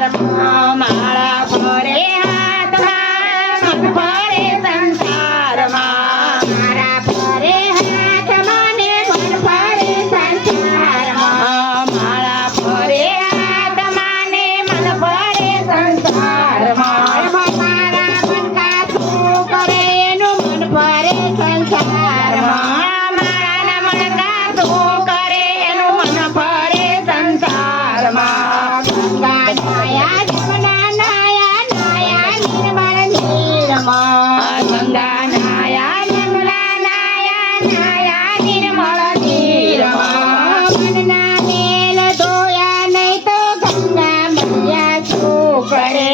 સંસારમાં માળા ફરે હાથમાં મન ફરે સંસારમાં મારા ફરે હાથમાં ને મન ફરે સંસારમાં માળા ફરે હાથમાં ને મન ફરે સંસારમાં મારા મન કાચું કરે એનું મન ફરે સંસારમાં મારા મન કાચું કરે એનું મન ફરે સંસારમાં ગંગા નાયા જમના નાયા નાયા નિર્મળ નીરમાં ગંગા નાયા યમુના નાયા નાયા નિર્મળ નીરમાં મનના મેલ ધોયા નહીં તો ગંગા મૈયા શું કરે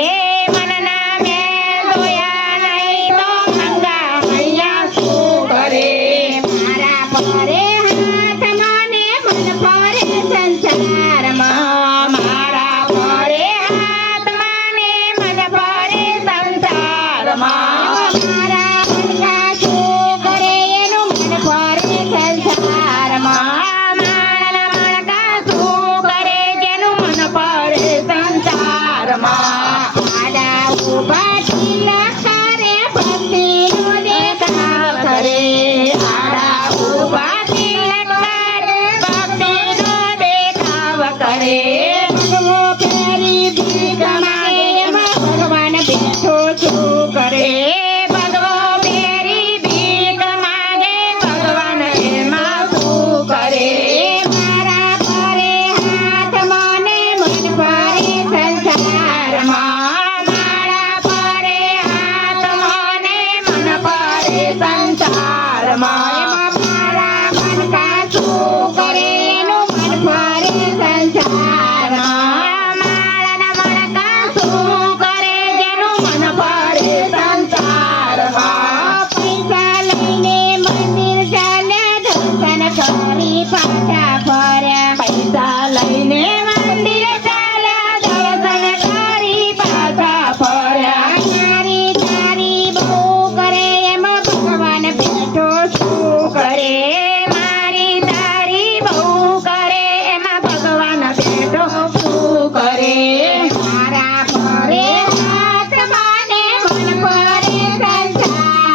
મનના મેલ ધોયા નહીં તો ગંગા મૈયા શું કરે મારા ફરે હાથમાં ને મન ફરે સંસારમાં મારા ફરે હાથમાં ને મન ફરે સંસારમાં મારા મન કાચું કરે એનું મન ફરે સંસારમાં મારા મન કાચું કરે જેનું મન ફરે સંસારમાં આડા ઊભા તિલક કરે ભક્તિનો દેખાવ કરે આડા ઊભા તિલક કરે ભક્તિનો દેખાવ કરે ભગવો પેરી ભીખ માંગે એમાં ભગવાન બેઠો શું કરે ભગવો બેરી ભીખ માંગે ભગવાન એમાં શું કરે મારા ફરે હાથમાં ને મન ફરે સંસારમાં માળા ફરે હાથમાં ને મન ફરે સંસારમાં એમાં મારા મન કાચું કરે એનું મન ફરે સંસારમાં માળાના મન કાચું કરે જેનું મન ફરે સંસારમાં પૈસા લઈને મંદિર ચાલ્યા દર્શન કરી પાછા ફર્યા પૈસા લઈને મંદિર ચાલ્યા દર્શન કરી પાછા ફર્યા મારી તારી બહુ કરે એમાં ભગવાન બેઠો શું કરે મારી તારી બહુ કરે એમાં ભગવાન બેઠો શું કરે મારા ફરે હાથમાં ને મન ફરે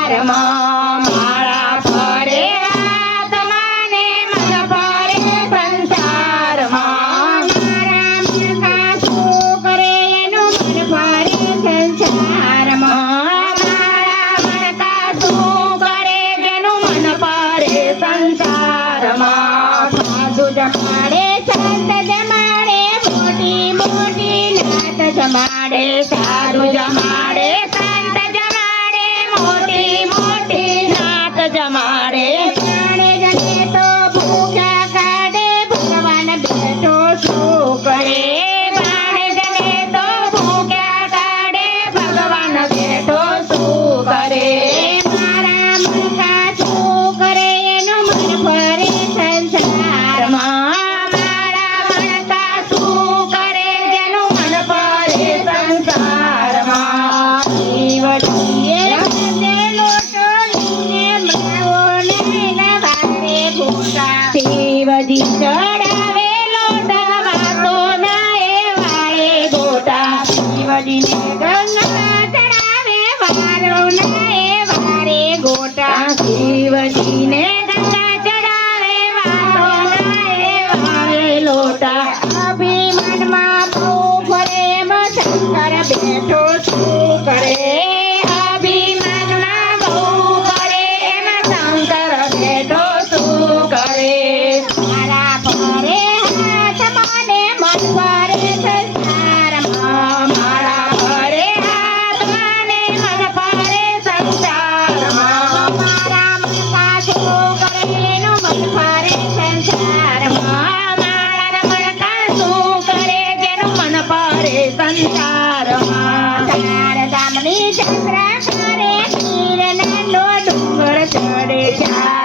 સંસારમાં માળા ફરે હાથમાં ને મન ફરે સંસારમાં મારા મન કાચું કરે એનું મન ફરે સંસારમાં મારા મન કાચું કરે જેનું મન ફરે સંસારમાં સાધુ જમાડે સંત જમાડે મોટી મોટી નાત જમાડે સાધુ જમાડે સંત જમાડે મોટી મોટી નાત જમાડે જાણે જને તો ભૂખ્યા કાઢે ભગવાન બેઠો શું કરે બાણે જને તો ભૂખ્યા કાઢે ભગવાન બેઠો શું કરે મારા મન કાચું કરે એનું મન ફરે સંસારમાં મારા મન કાચું કરે જેનું મન ફરે સંસારમાં શિવજીએ રાતે લોટો લઈને મૃગોને નવારે ગોટા શિવજી ચડાવે લોટામાં સોના એ વાળે ગોટા શિવજીને ગંગા ચડાવે વારો નાએ વારે ગોટા શિવજીને ગંગા ચડાવે વાસોના એ વારે લોટા અભિમાનમાં બહુ ફરે એમ શંકર બેઠો શું કરે અભિમાનમાં બહુ કરે એમાં શંકર બેઠો શું કરે મારા ફરે હાથમાં ને મન ફરે સંસારમાં મારા ફરે હાથમાં ને મન ફરે સંસારમાં મારા મન કાચું કરે એનું મન ફરે સંસારમાં મારા મન કાચું કરે જેનું મન ફરે સંસારમાં ચાર ધામની યાત્રા કરે તીરના લો ડુંગર ચડે ચાર